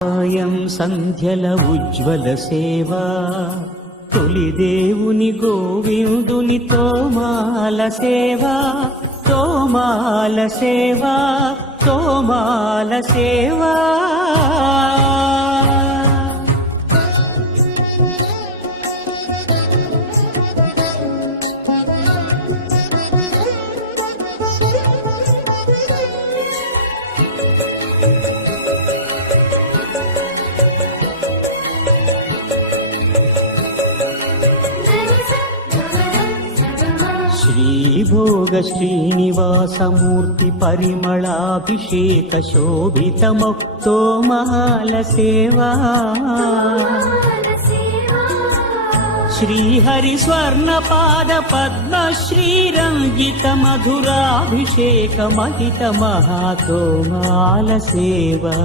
సాయం సంధ్యల ఉజ్వల సేవా తొలి దేవుని గోవిందుని తోమాల సేవా తోమాల సేవా తోమాల సేవా శ్రీభోగ శ్రీనివాసమూర్తి పరిమళాభిషేక శోభితమోక్తోమాల సేవా శ్రీహరి స్వర్ణపాద పద్మ శ్రీరంజిత మధురాభిషేక మహిత మహాతోమాల సేవా